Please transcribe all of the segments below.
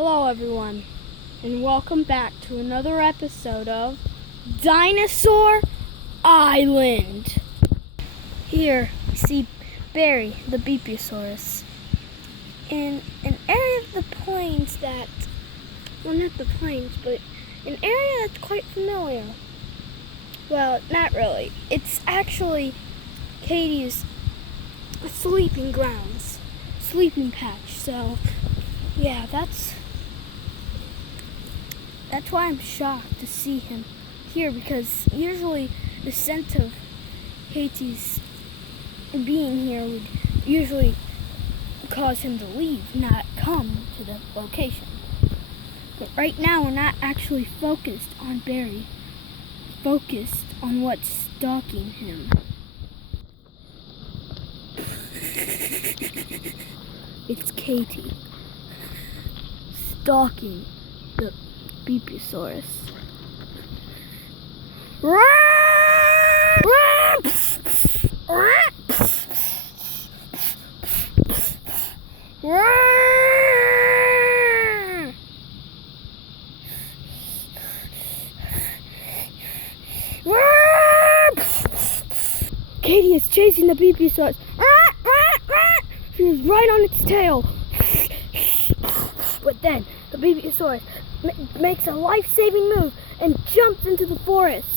Hello everyone, and welcome back to another episode of Dinosaur Island. Here we see Barry, the Beepiosaurus, in an area of the plains not the plains, but an area that's quite familiar. Well, not really. It's actually Katie's sleeping patch, so yeah, that's why I'm shocked to see him here, because usually the scent of Katie's being here would usually cause him to leave, not come to the location. But right now we're not actually focused on Barry, focused on what's stalking him. It's Katie stalking the Beepiosaurus. Katie is chasing the Beepiosaurus. She is right on its tail. But then the Beepiosaurus makes a life-saving move and jumps into the forest.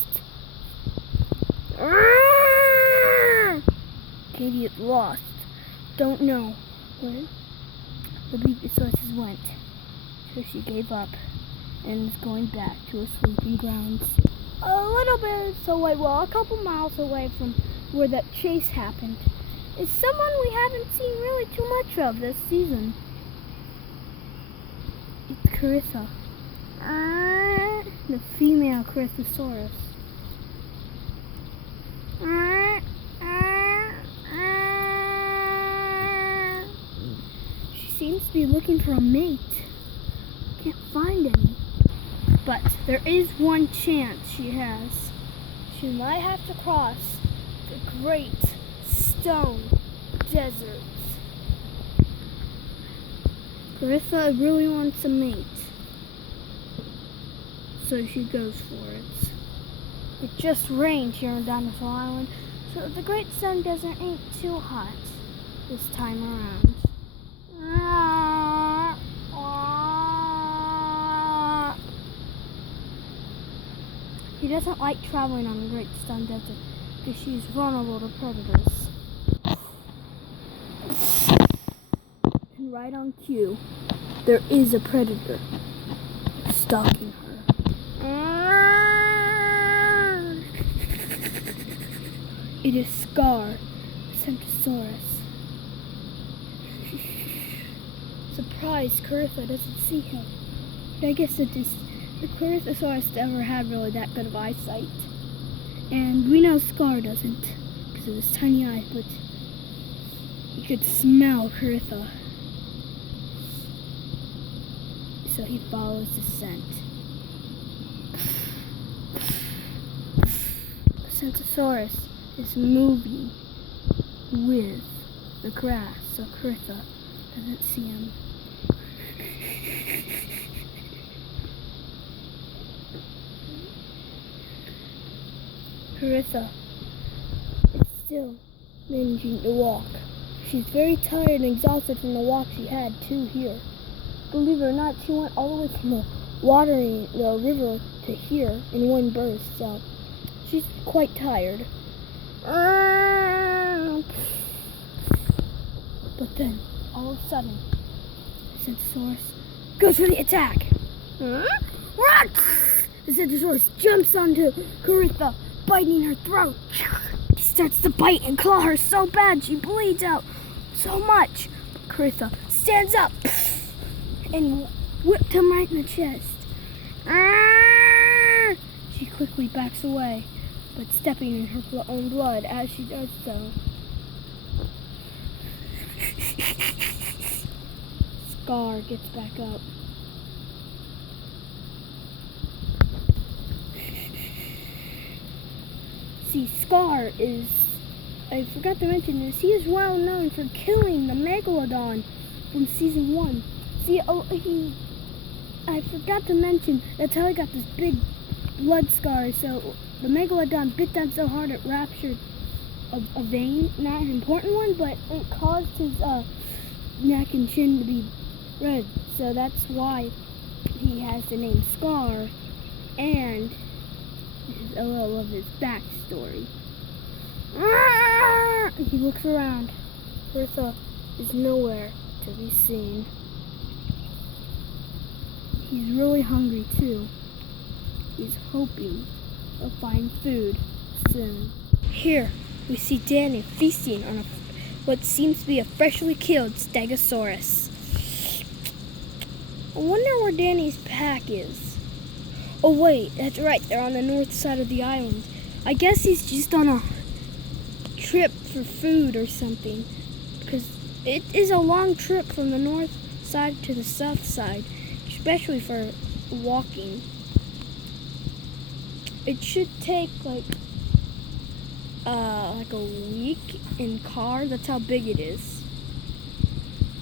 Katie is lost. Don't know where the Beepiosaurus went. So she gave up and is going back to her sleeping grounds. A little bit away, a couple miles away from where that chase happened, is someone we haven't seen really too much of this season. It's Carissa, the female Carissasaurus. She seems to be looking for a mate. Can't find any. But there is one chance she has. She might have to cross the Great Stone Deserts. Carissa really wants a mate, so she goes for it. It just rained here on Dinosaur Island, so the Great Stone Desert ain't too hot this time around. She doesn't like traveling on the Great Stone Desert because she's vulnerable to predators. And right on cue, there is a predator stalking her. It is Scar, Centosaurus. Surprised Carissa doesn't see him. I guess the Carissasaurus never had really that good of eyesight. And we know Scar doesn't, because of his tiny eyes, but he could smell Carissa. So he follows the scent. The Centosaurus is moving with the grass, so Carissa doesn't see him. Carissa is still managing to walk. She's very tired and exhausted from the walk she had to here. Believe it or not, she went all the way from the river to here in one burst, so she's quite tired. But then, all of a sudden, the Centosaurus goes for the attack. The Centosaurus jumps onto Carissa, biting her throat. He starts to bite and claw her so bad she bleeds out so much. But Carissa stands up and whipped him right in the chest. She quickly backs away, but stepping in her own blood as she does so. Scar gets back up. See, Scar is, I forgot to mention this, he is well known for killing the Megalodon from season 1. See, I forgot to mention that Telly got this big blood scar, so the megalodon bit down so hard it ruptured a vein, not an important one, but it caused his neck and chin to be red, so that's why he has the name Scar, and this is a little of his backstory. He looks around. Bertha is nowhere to be seen. He's really hungry too. He's hoping he'll find food soon. Here, we see Danny feasting on what seems to be a freshly killed Stegosaurus. I wonder where Danny's pack is. Oh wait, that's right, they're on the north side of the island. I guess he's just on a trip for food or something, because it is a long trip from the north side to the south side, especially for walking. It should take like a week in car. That's how big it is.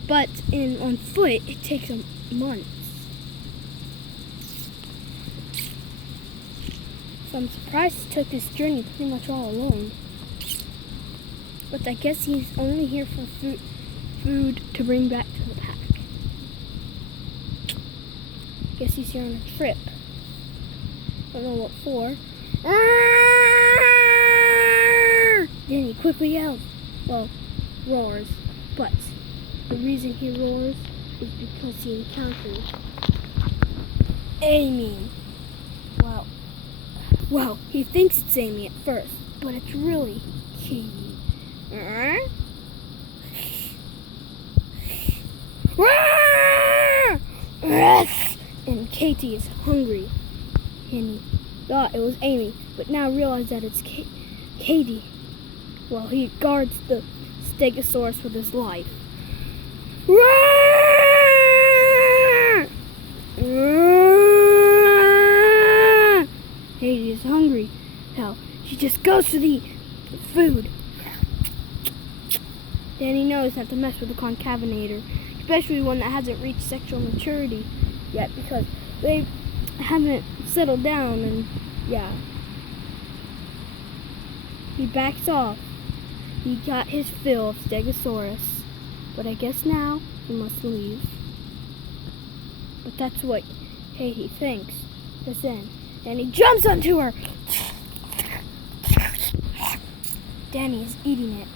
But on foot, it takes a month. So I'm surprised he took this journey pretty much all alone. But I guess he's only here for food to bring back to the pack. Guess he's here on a trip. Don't know what for. Then he quickly yells. Well, roars. But the reason he roars is because he encounters Amy. Well, he thinks it's Amy at first, but it's really Katie. And Katie is hungry. And he thought it was Amy, but now realized that it's Katie. Well, he guards the Stegosaurus with his life. Katie is hungry. Hell, she just goes for the food. Then he knows not to mess with the concavenator, especially one that hasn't reached sexual maturity yet, because they haven't settled down, and yeah. He backs off. He got his fill of Stegosaurus, but I guess now he must leave. But that's what Katie thinks. But then he jumps onto her. Danny is eating it.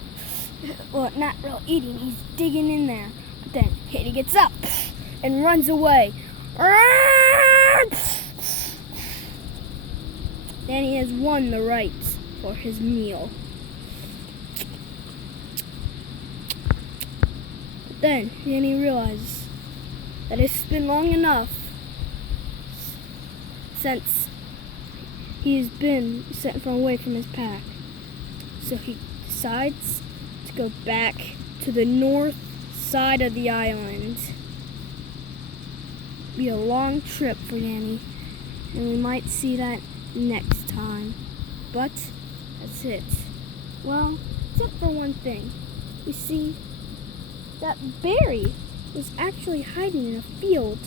Well, not real eating, he's digging in there. But then Katie gets up and runs away. Danny has won the rights for his meal. But then Danny realizes that it's been long enough since he's been sent far away from his pack. So he decides to go back to the north side of the island. Be a long trip for Danny, and we might see that next time. But that's it. Well, except for one thing. We see that Barry was actually hiding in a field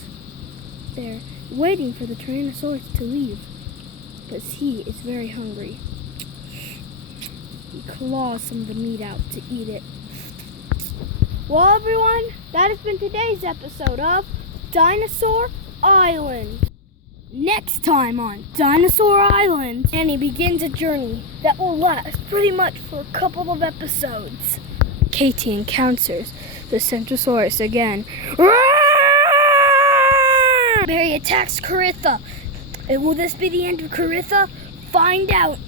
there, waiting for the Tyrannosaurus to leave, because he is very hungry. He claws some of the meat out to eat it. Well, everyone, that has been today's episode of Dinosaur Island. Next time on Dinosaur Island, Danny begins a journey that will last pretty much for a couple of episodes. Katie encounters the Centrosaurus again. Barry attacks Caritha. And will this be the end of Caritha? Find out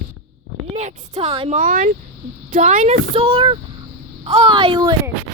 next time on Dinosaur Island.